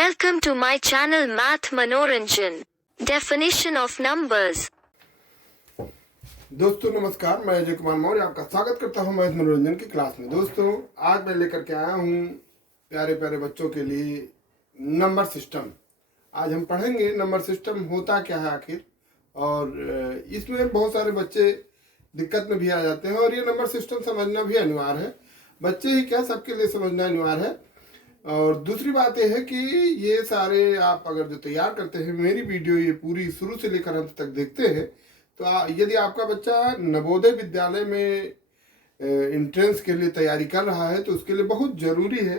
Welcome to my channel Math Manoranjan. Definition of numbers. दोस्तों नमस्कार, मैं अजय कुमार मौर्य आपका स्वागत करता हूं मैथ मनोरंजन की क्लास में। दोस्तों आज मैं लेकर के आया हूं प्यारे प्यारे बच्चों के लिए नंबर सिस्टम। आज हम पढ़ेंगे नंबर सिस्टम होता क्या है आखिर, और इसमें बहुत सारे बच्चे दिक्कत में भी आ जाते हैं और ये नंबर सिस्टम समझना भी अनिवार्य है। बच्चे ही क्या, सबके लिए समझना अनिवार्य है। और दूसरी बात यह है कि ये सारे आप अगर जो तैयार करते हैं, मेरी वीडियो ये पूरी शुरू से लेकर अंत तक देखते हैं, तो यदि आपका बच्चा नवोदय विद्यालय में एंट्रेंस के लिए तैयारी कर रहा है तो उसके लिए बहुत ज़रूरी है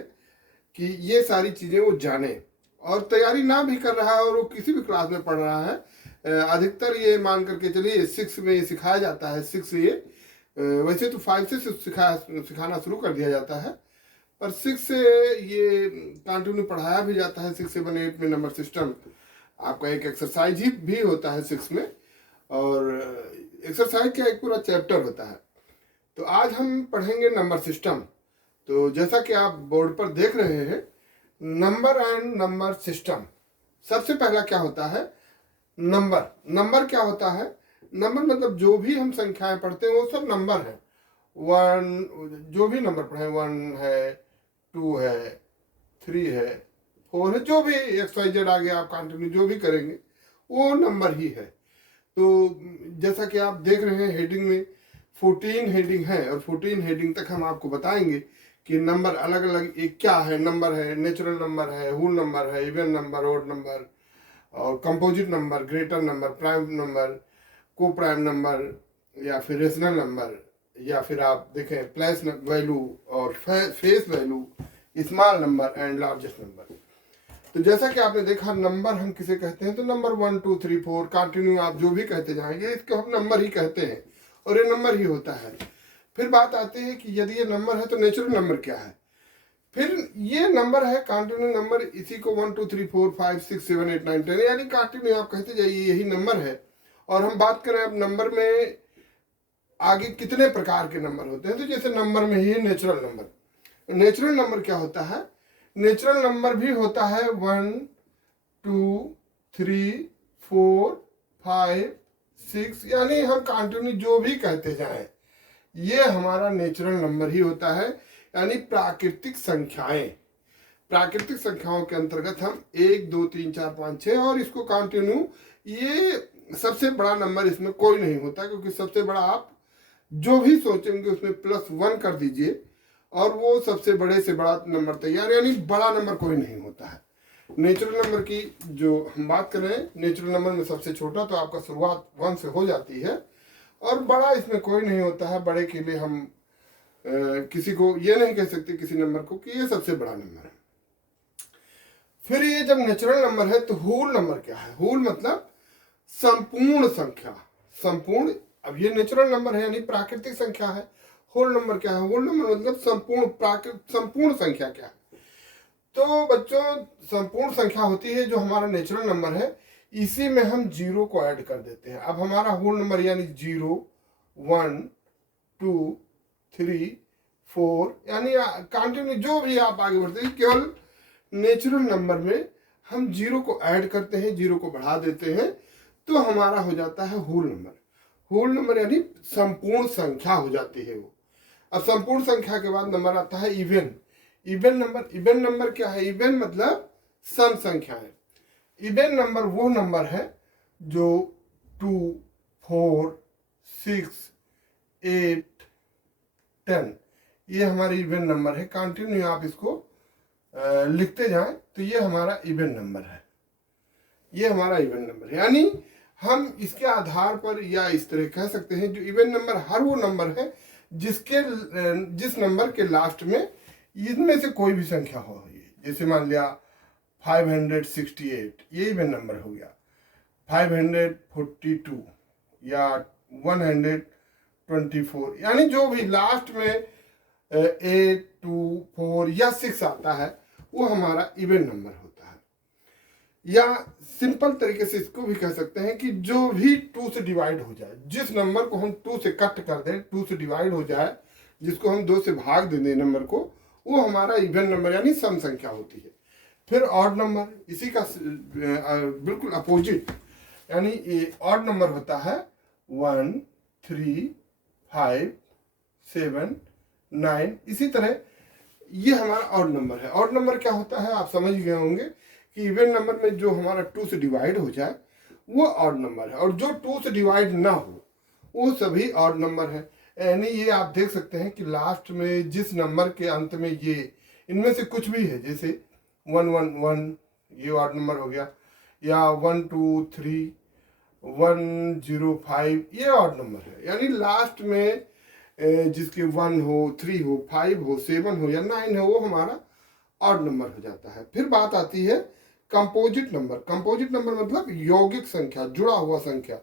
कि ये सारी चीज़ें वो जाने। और तैयारी ना भी कर रहा है और वो किसी भी क्लास में पढ़ रहा है, अधिकतर ये मान करके चलिए 6 में ये सिखाया जाता है। 6 ये वैसे तो 5 से सिखाना शुरू कर दिया जाता है, पर 6 से ये कंटिन्यू पढ़ाया भी जाता है। 6, 7, 8 में नंबर सिस्टम आपका एक एक्सरसाइज ही भी होता है 6 में, और एक्सरसाइज का एक पूरा चैप्टर होता है। तो आज हम पढ़ेंगे नंबर सिस्टम। तो जैसा कि आप बोर्ड पर देख रहे हैं, नंबर एंड नंबर सिस्टम। सबसे पहला क्या होता है? नंबर। नंबर क्या होता है? नंबर मतलब जो भी हम संख्याएं पढ़ते हैं वो सब नंबर है। 1 जो भी नंबर पढ़े, 1 है, 2 है, 3 है, 4 है, जो भी XYZ आगे आप कंटिन्यू जो भी करेंगे वो नंबर ही है। तो जैसा कि आप देख रहे हैं हेडिंग में 14 हेडिंग है, और 14 हेडिंग तक हम आपको बताएंगे कि नंबर अलग अलग एक क्या है। नंबर है, नेचुरल नंबर है, होल नंबर है, इवन नंबर, ऑड नंबर, और composite number, greater number, prime number, को प्राइम नंबर, या फिर रेशनल नंबर, या फिर आप देखें प्लेस वैल्यू और face value, small number and largest number. तो जैसा कि आपने देखा, नंबर हम किसे कहते हैं, तो नंबर 1, 2, 3, 4 कंटिन्यू आप जो भी कहते जाएंगे इसको हम नंबर ही कहते हैं, और ये नंबर ही होता है। फिर बात आती है कि यदि ये नंबर है तो नेचुरल नंबर क्या है। फिर ये नंबर है कंटिन्यू नंबर, इसी को 1, 2, 3, 4, 5, 6, 7, 8, 9, 10 यानी कंटिन्यू आप कहते जाइए, यही नंबर है। और हम बात करें अब नंबर में आगे कितने प्रकार के नंबर होते हैं, तो जैसे नंबर में ही है नेचुरल नंबर। नेचुरल नंबर क्या होता है? नेचुरल नंबर भी होता है 1, 2, 3, 4, 5, 6, यानी हम कंटिन्यू जो भी कहते जाएं ये हमारा नेचुरल नंबर ही होता है, यानी प्राकृतिक संख्याएं। प्राकृतिक संख्याओं के अंतर्गत हम 1, 2, 3, 4, 5, 6 और इसको कंटिन्यू, ये सबसे बड़ा नंबर इसमें कोई नहीं होता, क्योंकि सबसे बड़ा आप जो भी सोचेंगे उसमें +1 कर दीजिए और वो सबसे बड़े से बड़ा नंबर तैयार, यानी बड़ा नंबर कोई नहीं होता है। नेचुरल नंबर की जो हम बात करें, नेचुरल नंबर में सबसे छोटा तो आपका शुरुआत 1 से हो जाती है, और बड़ा इसमें कोई नहीं होता है। बड़े के लिए हम किसी को ये नहीं कह सकते किसी नंबर को कि ये सबसे बड़ा नंबर है। फिर ये जब नेचुरल नंबर है तो होल नंबर क्या है? होल मतलब संपूर्ण संख्या, संपूर्ण। अब ये नेचुरल नंबर है यानी प्राकृतिक संख्या है। होल नंबर क्या है? होल नंबर मतलब संपूर्ण संख्या क्या है? तो बच्चों, संपूर्ण संख्या होती है जो हमारा नेचुरल नंबर है, इसी में हम 0 को ऐड कर देते हैं। अब हमारा होल नंबर यानी 0, 1, 2, 3, 4 यानी कंटिन्यू जो भी आप आगे बढ़ते हैं, केवल नेचुरल नंबर में हम 0 को ऐड करते हैं, 0 को बढ़ा देते हैं, तो हमारा हो जाता है होल नंबर। होल नंबर यानी संपूर्ण संख्या हो जाती है वो। अब संपूर्ण संख्या के बाद नंबर आता है even. Even number. Even number क्या है? इवन मतलब सम संख्याएं। इवन नंबर वो नंबर है जो 2, 4, 6, 8, 10 ये हमारे इवन नंबर है। कंटिन्यू आप इसको लिखते जाएं तो ये हमारा इवन नंबर है। ये हमारा इवन नंबर है, यानी हम इसके आधार पर या इस तरह कह सकते हैं, जो इवन नंबर हर वो नंबर है जिस नंबर के लास्ट में इनमें से कोई भी संख्या हो। जैसे मान लिया 568, ये इवन नंबर हो गया। 542 या 124, यानी जो भी लास्ट में 8, 2, 4 या 6 आता है वो हमारा इवन नंबर होता है। या सिंपल तरीके से इसको भी कह सकते हैं कि जो भी 2 से डिवाइड हो जाए, जिस नंबर को हम 2 से कट कर दें, 2 से डिवाइड हो जाए, जिसको हम 2 से भाग दे दें नंबर को, वो हमारा इवन नंबर यानी सम संख्या होती है। फिर ऑड नंबर, इसी का बिल्कुल अपोजिट, यानी ऑड नंबर होता है 1, 3, 5, 7, 9। इसी तरह ये हमारा ऑड नंबर है। ऑड नंबर क्या होता है आप समझ गए होंगे कि इवन नंबर में जो हमारा 2 से डिवाइड हो जाए वो ऑड नंबर है, और जो 2 से डिवाइड ना हो वो सभी ऑड नंबर है। यानी ये आप देख सकते हैं कि लास्ट में जिस नंबर के अंत में ये इनमें से कुछ भी है, जैसे 111 ये ऑड नंबर हो गया, या 123, 105 ये ऑड नंबर है। यानी लास्ट में जिसके 1 हो, 3 हो, 5 हो, 7 हो या 9 हो वो हमारा ऑड नंबर हो जाता है। फिर बात आती है कंपोजिट नंबर। कंपोजिट नंबर मतलब यौगिक संख्या, जुड़ा हुआ संख्या।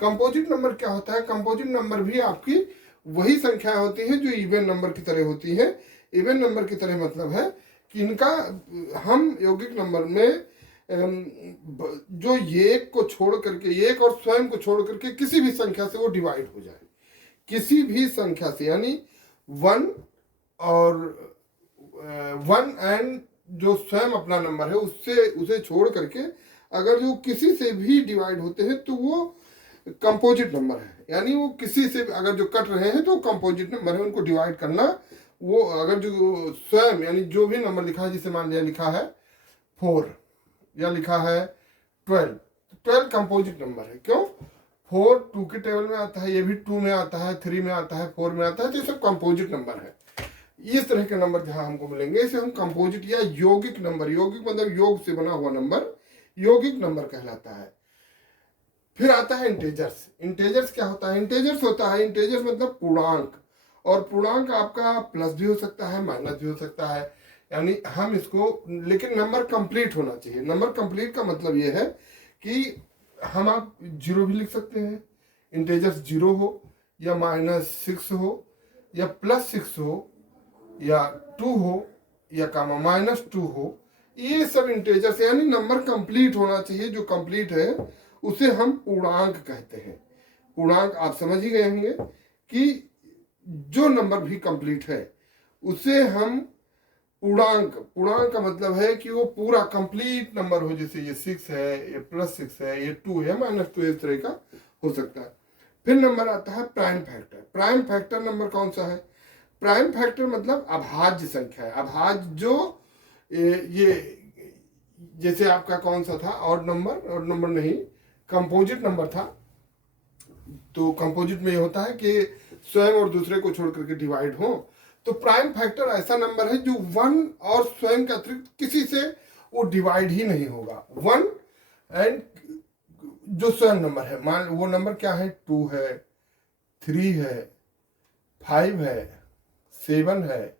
कंपोजिट नंबर क्या होता है? कंपोजिट नंबर भी आपकी वही संख्या होती है जो इवन नंबर की तरह होती है। इवन नंबर की तरह मतलब है कि इनका हम यौगिक नंबर में जो एक को छोड़ करके, एक और स्वयं को छोड़ करके किसी भी संख्या से वो डिवाइड हो जाए, किसी भी संख्या से, यानी 1 और 1 एंड जो स्वयं अपना नंबर है उससे उसे छोड़ करके अगर जो किसी से भी डिवाइड होते हैं तो वो कंपोजिट नंबर है। यानी वो किसी से अगर जो कट रहे हैं तो कंपोजिट नंबर है, उनको डिवाइड करना। वो अगर जो स्वयं यानी जो भी नंबर लिखा है, जिसे मान लिया लिखा है 4 या लिखा है 12, 12 कंपोजिट नंबर है। क्यों? 4 2 के टेबल में आता है, ये भी 2 में आता है, 3 में आता है, 4 में आता है, तो ये सब कंपोजिट नंबर है। इस तरह के नंबर जहां हमको मिलेंगे इसे हम कंपोजिट या यौगिक नंबर, यौगिक मतलब योग से बना हुआ नंबर, यौगिक नंबर कहलाता है। फिर आता है इंटेजर्स। इंटेजर्स क्या होता है? इंटेजर्स होता है, इंटेजर्स मतलब पूर्णांक, और पूर्णांक आपका प्लस भी हो सकता है, माइनस भी हो सकता है। यानी हम इसको, लेकिन नंबर कंप्लीट होना चाहिए। नंबर कंप्लीट का मतलब ये है कि हम आप 0 भी लिख सकते हैं, इंटेजर्स 0 हो या -6 हो या +6 हो या 2 हो या -2 हो, ये सब इंटेजर्स, यानी नंबर कंप्लीट होना चाहिए। जो कंप्लीट है उसे हम पूर्णांक कहते हैं। पूर्णांक आप समझ ही गए होंगे कि जो नंबर भी कंप्लीट है उसे हम पूर्णांक, पूर्णांक का मतलब है कि वो पूरा कंप्लीट नंबर हो, जैसे ये 6 है, ये +6 है, ये 2 है, -2 इस तरह का हो सकता है। फिर नंबर आता है prime factor. Prime factor number कौन सा है? प्राइम फैक्टर मतलब अभाज्य संख्या है। अभाज्य जो ये जैसे आपका कौन सा था ऑड नंबर, ऑड नंबर नहीं, कंपोजिट नंबर था। तो कंपोजिट में ये होता है कि स्वयं और दूसरे को छोड़ करके डिवाइड हो। तो प्राइम फैक्टर ऐसा नंबर है जो 1 और स्वयं के अतिरिक्त किसी से वो डिवाइड ही नहीं होगा। 1 एंड जो स्वयं नंबर है, मान वो नंबर क्या है? 2 है, 3 है, 5 है, 7 है,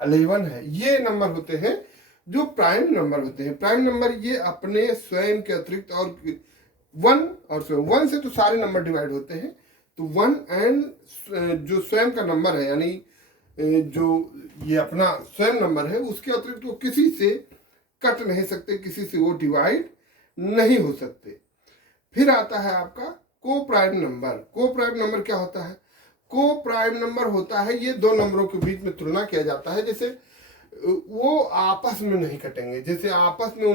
11 है, ये नंबर होते हैं जो प्राइम नंबर होते हैं। प्राइम नंबर ये अपने स्वयं के अतिरिक्त और 1 और स्वयं, 1 से तो सारे नंबर डिवाइड होते हैं, तो 1 एंड जो स्वयं का नंबर है, यानी जो ये अपना स्वयं नंबर है उसके अतिरिक्त वो किसी से कट नहीं सकते, किसी से वो डिवाइड नहीं हो सकते। फिर आता है आपका को प्राइम नंबर। को प्राइम नंबर क्या होता है? को प्राइम नंबर होता है, ये दो नंबरों के बीच में तुलना किया जाता है, जैसे वो आपस में नहीं कटेंगे, जैसे आपस में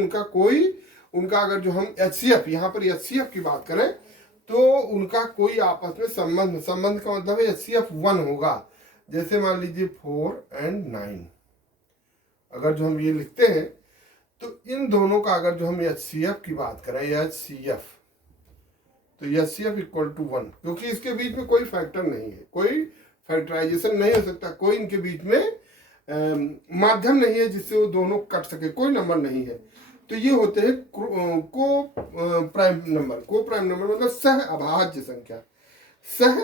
उनका अगर जो हम HCF, यहाँ पर HCF की बात करें तो उनका कोई आपस में संबंध का मतलब है HCF 1 होगा। जैसे मान लीजिए 4 and 9, अगर जो हम ये लिखते हैं तो इन दोनों का अगर जो हम HCF की बात करें, HCF, तो HCF = 1, क्योंकि इसके बीच में कोई फैक्टर नहीं है, कोई फैक्टराइजेशन नहीं हो सकता, कोई इनके बीच में माध्यम नहीं है जिससे वो दोनों कट सके, कोई नंबर नहीं है। तो ये होते हैं को प्राइम नंबर। को प्राइम नंबर मतलब सह अभाज्य संख्या, सह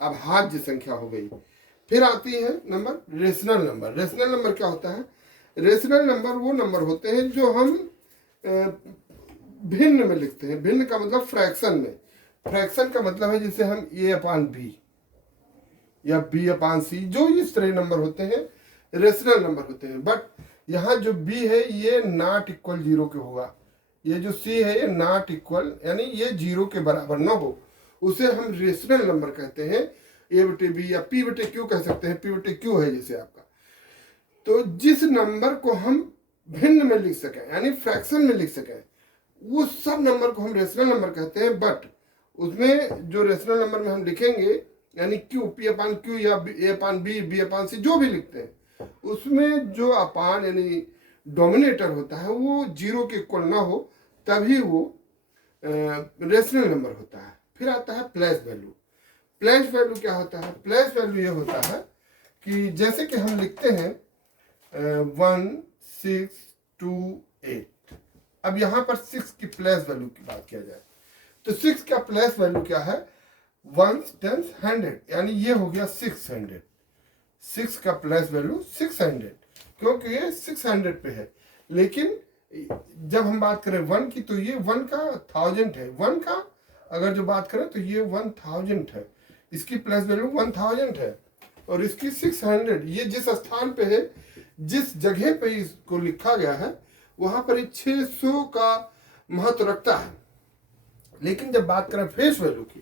अभाज्य संख्या हो गई। फिर आती है number rational number. Rational number क्या होता है? रेशनल नंबर वो नंबर होते हैं जो हम भिन्न में लिखते हैं। भिन्न का मतलब फ्रैक्शन में। फ्रैक्शन का मतलब है जैसे हम A/B या B/C, जो इस तरह नंबर होते हैं रेशनल नंबर होते हैं। बट यहाँ जो B है ये ≠ 0 के होगा, ये जो C है ये ≠ यानी ये 0 के बराबर ना हो, उसे हम रेशनल नंबर कहते हैं। A/B या P/Q कह सकते हैं, P/Q है जैसे आपका। तो जिस नंबर को हम भिन्न में लिख सकें, यानी फ्रैक्शन में लिख सकें, वो सब नंबर को हम रेशनल नंबर कहते हैं। बट उसमें जो रेशनल नंबर में हम लिखेंगे, यानी क्यू, पी अपान क्यू या ए अपान बी, बी अपान सी, जो भी लिखते हैं, उसमें जो अपान यानी डोमिनेटर होता है वो जीरो के इक्वल ना हो, तभी वो रेशनल नंबर होता है। फिर आता है प्लेस वैल्यू। प्लेस वैल्यू क्या होता है? प्लेस वैल्यू ये होता है कि जैसे कि हम लिखते हैं 1 6 2 8। अब यहाँ पर 6 की प्लेस वैल्यू की बात किया जाए तो 6 का प्लेस वैल्यू क्या है? 1 10 100, यानी ये हो गया 600। 6 का प्लेस वैल्यू 600, क्योंकि ये 600 पे है। लेकिन जब हम बात करें 1 की तो ये 1 का 1000 है। 1 का अगर जो बात करें तो ये 1000 है, इसकी प्लेस वैल्यू 1000 है, और इसकी 600। ये जिस स्थान पे है, जिस जगह पे इसको लिखा गया है, वहां पर 600 का महत्व रखता है। लेकिन जब बात करें फेस वैल्यू की,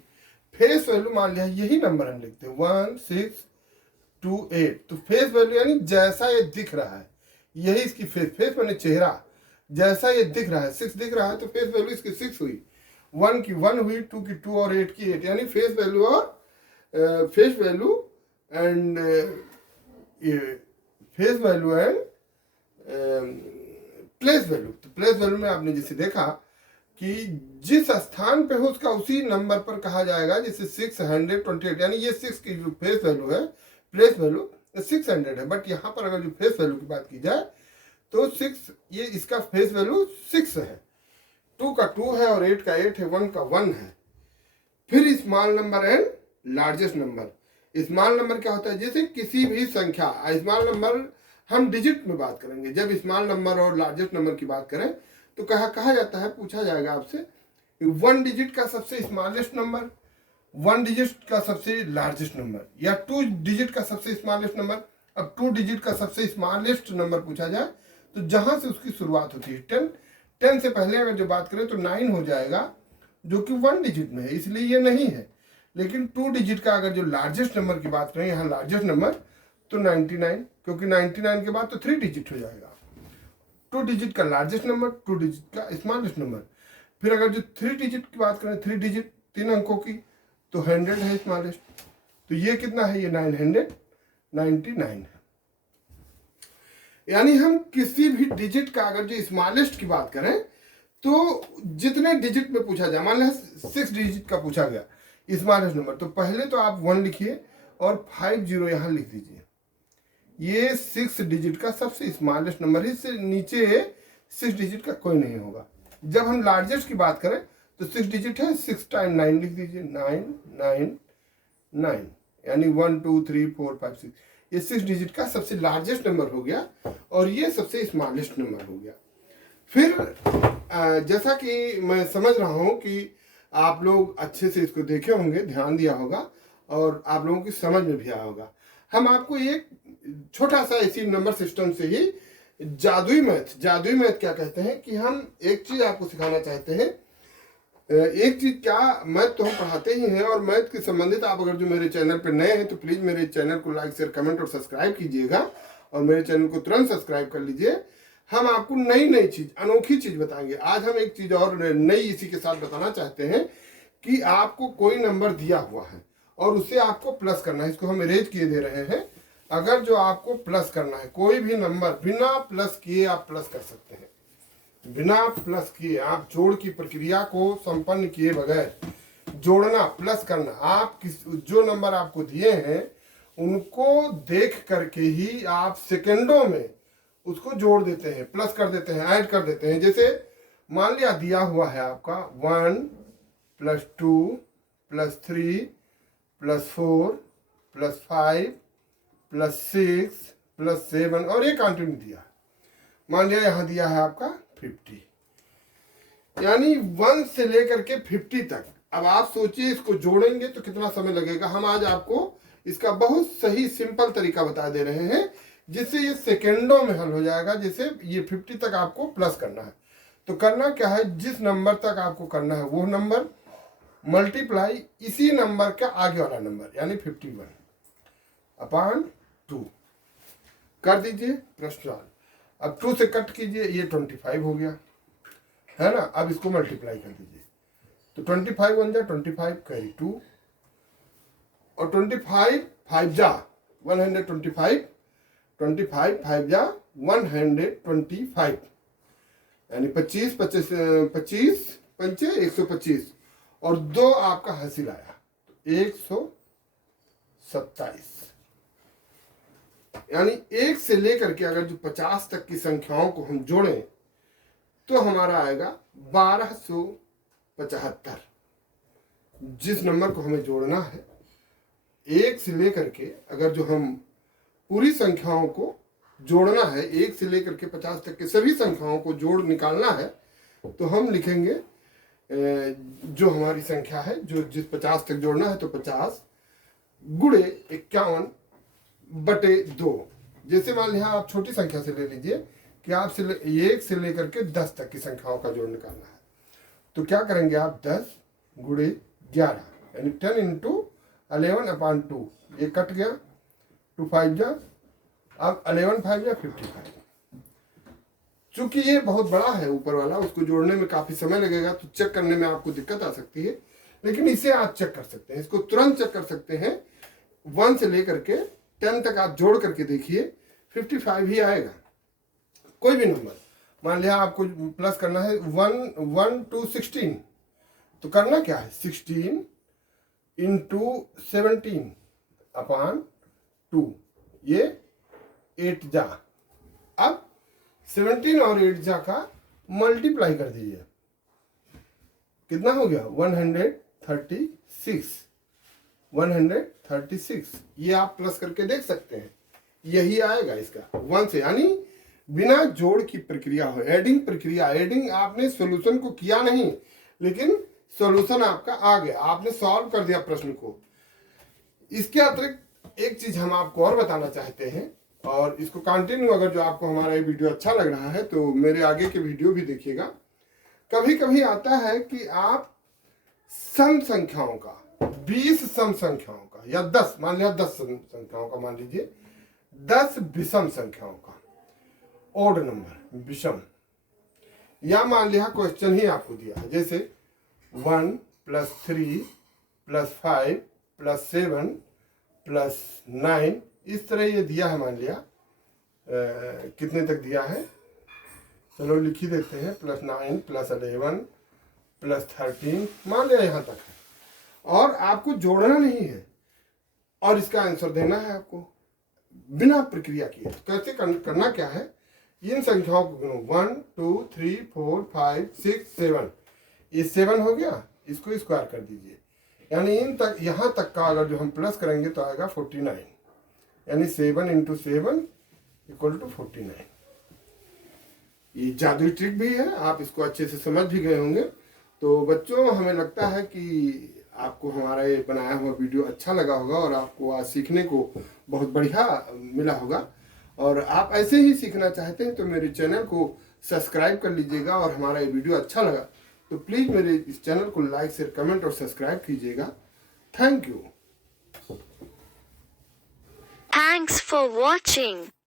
फेस वैल्यू मान लिया यही नंबर हम लिखते हैं 1 6 2 8, तो फेस वैल्यू यानी जैसा ये दिख रहा है, यही इसकी फेस मैंने चेहरा, जैसा ये दिख रहा है 6 दिख रहा है, तो फेस वैल्यू इसकी 6 हुई। 1 की 1 हुई, 2 की 2 और 8 की 8, यानी फेस वैल्यू और face value and face value and place value. तो प्लेस वैल्यू में आपने जैसे देखा कि जिस स्थान पे हो उसका उसी नंबर पर कहा जाएगा, जैसे 628, यानी ये 6 की जो फेस वैल्यू है, प्लेस वैल्यू 600 है। बट यहाँ पर अगर जो फेस वैल्यू की बात की जाए तो 6, ये इसका फेस वैल्यू 6 है, 2 का 2 है और 8 का 8 है, 1 का 1 है। फिर small number and largest number. Small number क्या होता है? जैसे किसी भी संख्या, स्मॉल नंबर हम डिजिट में बात करेंगे। जब स्मॉल नंबर और लार्जेस्ट नंबर की बात करें तो कहा जाता है, पूछा जाएगा आपसे 1 डिजिट का सबसे स्मॉलेस्ट नंबर, 1 डिजिट का सबसे लार्जेस्ट नंबर, या 2 डिजिट का सबसे स्मॉलेस्ट नंबर। अब 2 डिजिट का सबसे स्मॉलेस्ट नंबर पूछा जाए तो जहां से उसकी शुरुआत होती है 10 से पहले अगर जो बात करें तो 9 हो जाएगा, जो कि 1 डिजिट में है, इसलिए ये नहीं है। लेकिन 2 डिजिट का अगर जो लार्जेस्ट नंबर की बात करें, यहाँ लार्जेस्ट नंबर तो 99, क्योंकि 99 के बाद तो 3 डिजिट हो जाएगा। 2 डिजिट का लार्जेस्ट नंबर, 2 डिजिट का स्मॉलेस्ट नंबर। फिर अगर जो 3 डिजिट की बात करें, 3 डिजिट 3 अंकों की, तो 100 है स्मॉलेस्ट। तो ये कितना है? ये 999 है। यानी हम किसी भी डिजिट का अगर जो स्मॉलेस्ट की बात करें तो जितने डिजिट में पूछा जाए, मान लिया 6 डिजिट का पूछा गया स्मॉलेस्ट नंबर, तो पहले तो आप 1 लिखिए और 50 यहाँ लिख दीजिए। ये 6 डिजिट का सबसे स्मॉलेस्ट नंबर है, इससे नीचे 6 डिजिट का कोई नहीं होगा। जब हम लार्जेस्ट की बात करें तो 6 डिजिट है, 6 टाइम 9 लिख दीजिए, 999, यानी 1 2 3 4 5 6। ये 6 डिजिट का सबसे लार्जेस्ट नंबर हो गया और ये सबसे स्मॉलेस्ट नंबर हो गया। फिर जैसा कि मैं समझ रहा हूँ कि आप लोग अच्छे से इसको देखे होंगे, ध्यान दिया होगा और आप लोगों की समझ में भी आया होगा। हम आपको एक छोटा सा इसी नंबर सिस्टम से ही जादुई मैथ क्या कहते हैं कि हम एक चीज आपको सिखाना चाहते हैं। एक चीज क्या, मैथ तो हम पढ़ाते ही हैं, और मैथ के संबंधित आप अगर जो मेरे चैनल पर नए हैं तो प्लीज मेरे चैनल को लाइक शेयर कमेंट और सब्सक्राइब कीजिएगा, और मेरे चैनल को तुरंत सब्सक्राइब कर लीजिए। हम आपको नई चीज, अनोखी चीज बताएंगे। आज हम एक चीज और नई इसी के साथ बताना चाहते हैं कि आपको कोई नंबर दिया हुआ है और उसे आपको प्लस करना है। इसको हम इरेज किए दे रहे हैं। अगर जो आपको प्लस करना है, कोई भी नंबर बिना प्लस किए आप प्लस कर सकते हैं। बिना प्लस किए, आप जोड़ की प्रक्रिया को संपन्न किए बगैर जोड़ना, प्लस करना, आप जो नंबर आपको दिए हैं उनको देख करके ही आप सेकंडों में उसको जोड़ देते हैं, प्लस कर देते हैं, ऐड कर देते हैं। जैसे मान लिया दिया हुआ है आपका 1 + 2 + 3 + 4 + 5 + 6 + 7 और ये कंटिन्यू दिया। मान लिया यहाँ दिया है आपका 50, यानी 1 से लेकर के 50 तक। अब आप सोचिए इसको जोड़ेंगे तो कितना समय लगेगा। हम आज आपको इसका बहुत सही सिंपल तरीका बता दे रहे हैं जिससे ये सेकेंडों में हल हो जाएगा। जैसे ये 50 तक आपको प्लस करना है तो करना क्या है, जिस नंबर तक आपको करना है वो नंबर मल्टीप्लाई इसी नंबर का आगे वाला नंबर, यानी 51/2 कर दीजिए प्रश्न। अब 2 से कट कीजिए, ये 25 हो गया, है ना। अब इसको मल्टीप्लाई कर दीजिए, तो 25 बन जा 25 कैरी 2, और 25 5 जा 125, 25 5 जा 125, यानी 25 25 पंचे 125, और 2 आपका हासिल आया 127। यानी 1 से लेकर के अगर जो 50 तक की संख्याओं को हम जोड़ें तो हमारा आएगा 1275। जिस नंबर को हमें जोड़ना है 1 से लेकर के, अगर जो हम पूरी संख्याओं को जोड़ना है 1 से लेकर के 50 तक के सभी संख्याओं को जोड़ निकालना है, तो हम लिखेंगे जो हमारी संख्या है, जो जिस 50 तक जोड़ना है, तो 50 गुणे 51 बटे 2। जैसे मान लिया आप छोटी संख्या से ले लीजिए कि आप 1 से लेकर के 10 तक की संख्याओं का जोड़ निकालना है, तो क्या करेंगे आप 10 गुणे 11 यानी 10 इंटू 11/2, ये कट गया 2 5 जा, अब 11 5 जा 55। चूंकि ये बहुत बड़ा है ऊपर वाला, उसको जोड़ने में काफी समय लगेगा, तो चेक करने में आपको दिक्कत आ सकती है, लेकिन इसे आप चेक कर सकते हैं, इसको तुरंत चेक कर सकते हैं। 1 से लेकर के 10 तक आप जोड़ करके देखिए 55 ही आएगा। कोई भी नंबर मान लिया आपको प्लस करना है 1 to 16, तो करना क्या है 16 इंटू 17/2, ये 8 जा। अब 17 और 8 जा का मल्टीप्लाई कर दीजिए, कितना हो गया 136। ये आप प्लस करके देख सकते हैं, यही आएगा इसका 1 से, यानी बिना जोड़ की प्रक्रिया हो, एडिंग प्रक्रिया। एडिंग आपने सॉल्यूशन को किया नहीं, लेकिन सॉल्यूशन आपका आ गया, आपने सॉल्व कर दिया प्रश्न को। इसके अतिरिक्त एक चीज हम आपको और बताना चाहते हैं, और इसको कंटिन्यू, अगर जो आपको हमारा ये वीडियो अच्छा लग रहा है तो मेरे आगे के वीडियो भी देखिएगा। कभी कभी आता है कि आप सम संख्याओं का, 20 सम संख्याओं का, या 10 मान लिया 10 सम संख्याओं का, मान लीजिए 10 विषम संख्याओं का, ओड नंबर विषम, या मान लिया क्वेश्चन ही आपको दिया है, जैसे 1 + 3 + 5 + 7 + 9, इस तरह ये दिया है। मान लिया कितने तक दिया है, चलो लिख ही देते हैं, +9 + 11 + 13, मान लिया यहाँ तक है, और आपको जोड़ना नहीं है और इसका आंसर देना है आपको बिना प्रक्रिया किए। कैसे करना क्या है, इन संख्याओं को गिनो 1 2 3 4 5 6 7, ये 7 हो गया, इसको स्क्वायर कर दीजिए, यानी इन तक, यहाँ तक का अगर जो हम प्लस करेंगे तो आएगा 49, यानी 7 × 7 = 49। ये जादुई ट्रिक भी है, आप इसको अच्छे से समझ भी गए होंगे। तो बच्चों, हमें लगता है कि आपको हमारा ये बनाया हुआ वीडियो अच्छा लगा होगा, और आपको आज सीखने को बहुत बढ़िया मिला होगा, और आप ऐसे ही सीखना चाहते हैं तो मेरे चैनल को सब्सक्राइब कर लीजिएगा। और हमारा ये वीडियो अच्छा लगा तो प्लीज़ मेरे इस चैनल को लाइक शेयर कमेंट और सब्सक्राइब कीजिएगा। Thank you. Thanks for watching.